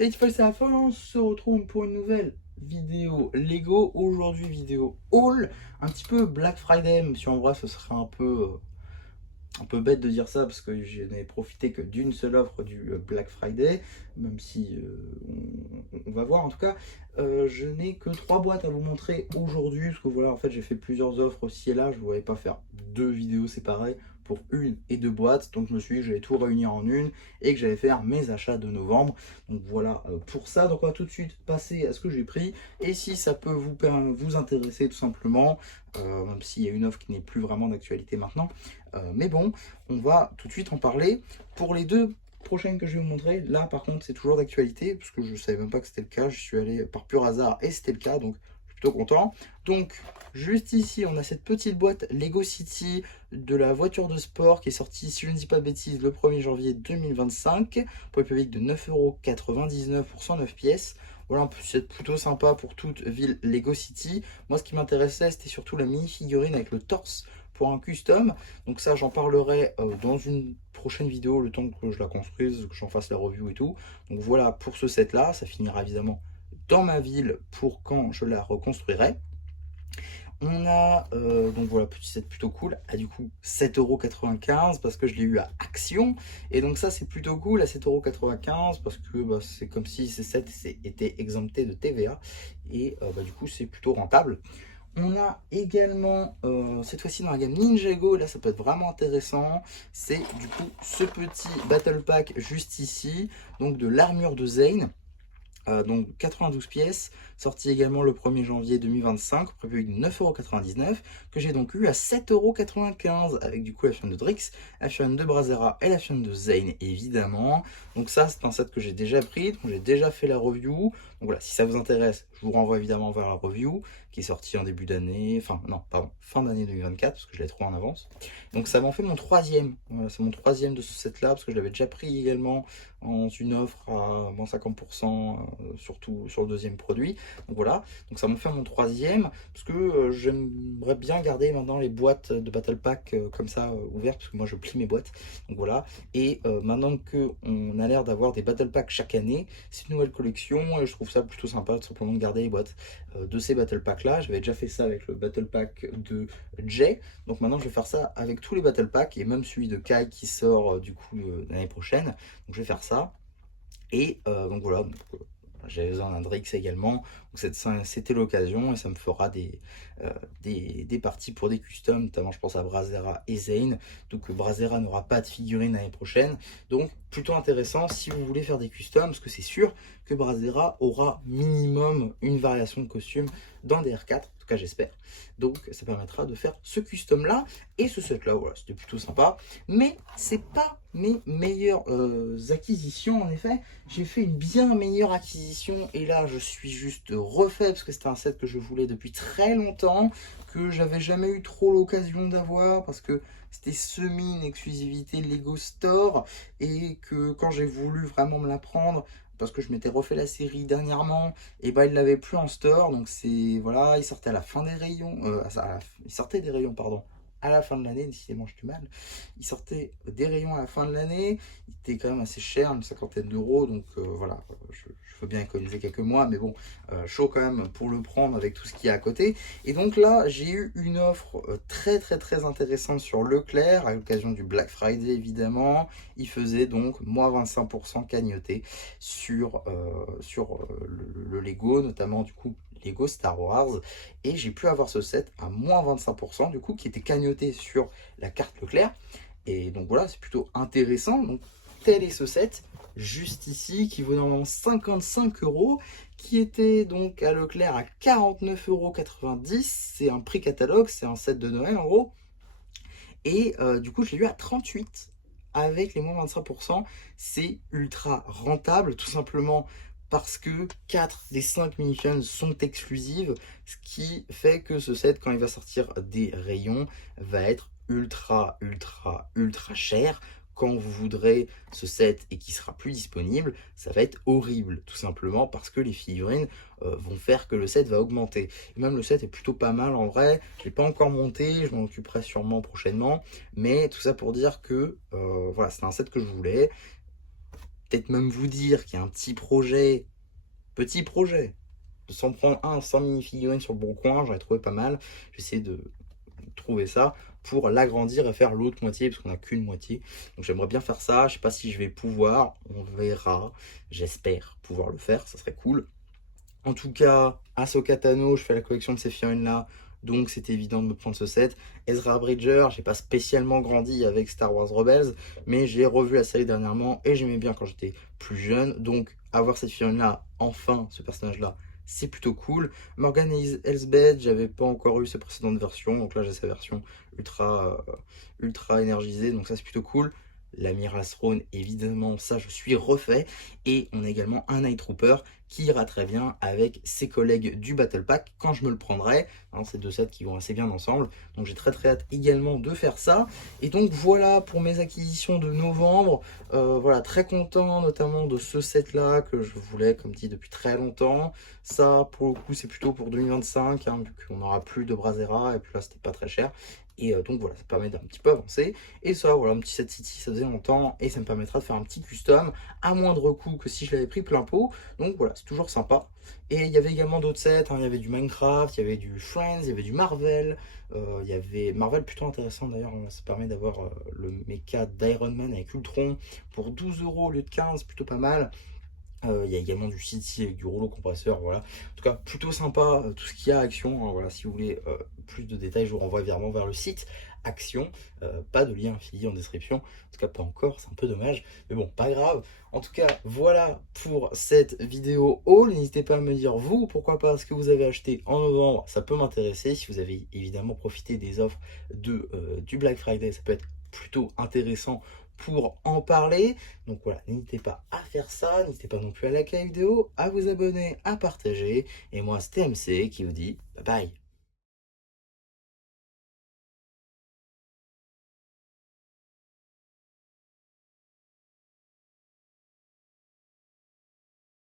Salut Fall, c'est la fin, on se retrouve pour une nouvelle vidéo Lego. Aujourd'hui, vidéo haul, un petit peu Black Friday, même si en vrai ce serait un peu bête de dire ça parce que je n'ai profité que d'une seule offre du Black Friday, même si on va voir en tout cas. Je n'ai que 3 boîtes à vous montrer aujourd'hui parce que voilà, en fait j'ai fait plusieurs offres aussi et là je ne voulais pas faire 2 vidéos séparées pour une et 2 boîtes, donc je me suis dit que j'allais tout réunir en une et que j'allais faire mes achats de novembre. Donc voilà pour ça. Donc on va tout de suite passer à ce que j'ai pris et si ça peut vous intéresser tout simplement, même s'il y a une offre qui n'est plus vraiment d'actualité maintenant. Mais bon, on va tout de suite en parler. Pour les 2 prochaines que je vais vous montrer, là par contre c'est toujours d'actualité, parce que je ne savais même pas que c'était le cas, je suis allé par pur hasard et c'était le cas, donc je suis plutôt content. Donc juste ici on a cette petite boîte Lego City de la voiture de sport qui est sortie, si je ne dis pas de bêtises, le 1er janvier 2025, pour le public de 9,99 € pour 109 pièces. Voilà, c'est plutôt sympa pour toute ville Lego City. Moi ce qui m'intéressait c'était surtout la mini figurine avec le torse pour un custom. Donc ça j'en parlerai dans une prochaine vidéo, le temps que je la construise, que j'en fasse la review et tout. Donc voilà pour ce set là, ça finira évidemment dans ma ville pour quand je la reconstruirai. On a donc voilà, petit set plutôt cool, à du coup 7,95 € parce que je l'ai eu à Action. Et donc ça c'est plutôt cool à 7,95 € parce que bah, c'est comme si ces sets étaient exemptés de TVA. Et bah, du coup c'est plutôt rentable. On a également, cette fois-ci dans la gamme Ninjago, là ça peut être vraiment intéressant, c'est du coup ce petit Battle Pack juste ici, donc de l'armure de Zane. Donc 92 pièces, sorti également le 1er janvier 2025, prévu de 9,99 €, que j'ai donc eu à 7,95 € avec du coup la fiole de Drix, la fiole de Brazera et la fiole de Zane évidemment. Donc ça c'est un set que j'ai déjà pris, donc j'ai déjà fait la review. Donc voilà, si ça vous intéresse, je vous renvoie évidemment vers la review qui est sortie en début d'année, enfin non, pardon, fin d'année 2024 parce que je l'ai trouvé en avance. Donc ça m'en fait mon troisième, voilà, c'est mon troisième de ce set là parce que je l'avais déjà pris également en une offre à moins 50%, surtout sur le deuxième produit. Donc voilà, donc ça me fait mon troisième, parce que j'aimerais bien garder maintenant les boîtes de Battle Pack comme ça ouvertes, parce que moi je plie mes boîtes. Donc voilà, et maintenant qu'on a l'air d'avoir des Battle Pack chaque année, c'est une nouvelle collection, et je trouve ça plutôt sympa tout simplement de garder les boîtes de ces Battle Pack là. J'avais déjà fait ça avec le Battle Pack de Jay, donc maintenant je vais faire ça avec tous les Battle Pack, et même celui de Kai qui sort du coup l'année prochaine. Donc je vais faire ça. Et donc voilà, j'avais besoin d'un Drix également. Donc c'était l'occasion et ça me fera des parties pour des customs, notamment je pense à Brazera et Zane. Donc Brazera n'aura pas de figurine l'année prochaine. Donc plutôt intéressant si vous voulez faire des customs, parce que c'est sûr que Brazera aura minimum une variation de costume dans des R4, en tout cas j'espère. Donc ça permettra de faire ce custom là et ce set là. Voilà, c'était plutôt sympa. Mais c'est pas mes meilleures acquisitions en effet. J'ai fait une bien meilleure acquisition et là je suis juste refait parce que c'était un set que je voulais depuis très longtemps, que j'avais jamais eu trop l'occasion d'avoir parce que c'était semi une exclusivité Lego Store, et que quand j'ai voulu vraiment me la prendre parce que je m'étais refait la série dernièrement, et bah il l'avait plus en store. Donc c'est voilà, il sortait à la fin des rayons, il sortait des rayons pardon à la fin de l'année. Décidément j'ai du mal, il sortait des rayons à la fin de l'année, il était quand même assez cher, une cinquantaine d'euros. Donc voilà, je veux bien économiser quelques mois, mais bon, chaud quand même pour le prendre avec tout ce qu'il y a à côté. Et donc là, j'ai eu une offre très intéressante sur Leclerc à l'occasion du Black Friday évidemment. Il faisait donc moins 25% cagnoté sur le Lego, notamment du coup Lego Star Wars, et j'ai pu avoir ce set à moins 25% du coup qui était cagnoté sur la carte Leclerc. Et donc voilà, c'est plutôt intéressant. Donc tel est ce set juste ici qui vaut normalement 55 €, qui était donc à Leclerc à 49,90 €. C'est un prix catalogue, c'est un set de Noël en gros. Et du coup je l'ai eu à 38 avec les moins 25%. C'est ultra rentable tout simplement parce que 4 des 5 minifions sont exclusives, ce qui fait que ce set, quand il va sortir des rayons, va être ultra cher. Quand vous voudrez ce set et qui sera plus disponible, ça va être horrible, tout simplement parce que les figurines vont faire que le set va augmenter. Et même le set est plutôt pas mal en vrai, je l'ai pas encore monté, je m'en occuperai sûrement prochainement, mais tout ça pour dire que voilà, c'est un set que je voulais. peut-être même vous dire qu'il y a un petit projet, de s'en prendre un sans mini-figurines sur le bon coin, j'en ai trouvé pas mal. J'essaie de trouver ça pour l'agrandir et faire l'autre moitié, parce qu'on n'a qu'une moitié. Donc j'aimerais bien faire ça, je sais pas si je vais pouvoir, on verra. J'espère pouvoir le faire, ça serait cool. En tout cas, Ahsoka Tano, je fais la collection de ces figurines-là, donc c'était évident de me prendre ce set. Ezra Bridger, j'ai pas spécialement grandi avec Star Wars Rebels, mais j'ai revu la série dernièrement et j'aimais bien quand j'étais plus jeune, donc avoir cette figurine-là, enfin, ce personnage-là, c'est plutôt cool. Morgan Elsbeth, j'avais pas encore eu ses précédentes versions, donc là j'ai sa version ultra énergisée, donc ça c'est plutôt cool. L'amiral Throne, évidemment, ça je suis refait. Et on a également un Night Trooper qui ira très bien avec ses collègues du Battle Pack quand je me le prendrai. Hein, c'est deux sets qui vont assez bien ensemble. Donc j'ai très hâte également de faire ça. Et donc voilà pour mes acquisitions de novembre. Voilà, très content notamment de ce set là que je voulais comme dit depuis très longtemps. Ça pour le coup c'est plutôt pour 2025 hein, vu qu'on n'aura plus de Brasera et puis là c'était pas très cher. Et donc voilà, ça permet d'un petit peu avancer. Et ça, voilà, un petit set City, ça faisait longtemps. Et ça me permettra de faire un petit custom à moindre coût que si je l'avais pris plein pot. Donc voilà, c'est toujours sympa. Et il y avait également d'autres sets. Hein. Il y avait du Minecraft, il y avait du Friends, il y avait du Marvel. Il y avait Marvel plutôt intéressant d'ailleurs. Hein. Ça permet d'avoir le mecha d'Iron Man avec Ultron pour 12 € au lieu de 15, plutôt pas mal. Il y a également du City avec du rouleau compresseur, voilà. En tout cas, plutôt sympa, tout ce qu'il y a Action. Hein, voilà, si vous voulez plus de détails, je vous renvoie vraiment vers le site Action. Pas de lien affilié en description. En tout cas, pas encore, c'est un peu dommage. Mais bon, pas grave. En tout cas, voilà pour cette vidéo haul. N'hésitez pas à me dire, vous, pourquoi pas, ce que vous avez acheté en novembre. Ça peut m'intéresser. Si vous avez évidemment profité des offres du Black Friday, ça peut être plutôt intéressant pour en parler. Donc voilà, n'hésitez pas à faire ça, n'hésitez pas non plus à liker la vidéo, à vous abonner, à partager. Et moi, c'était MC qui vous dit bye bye.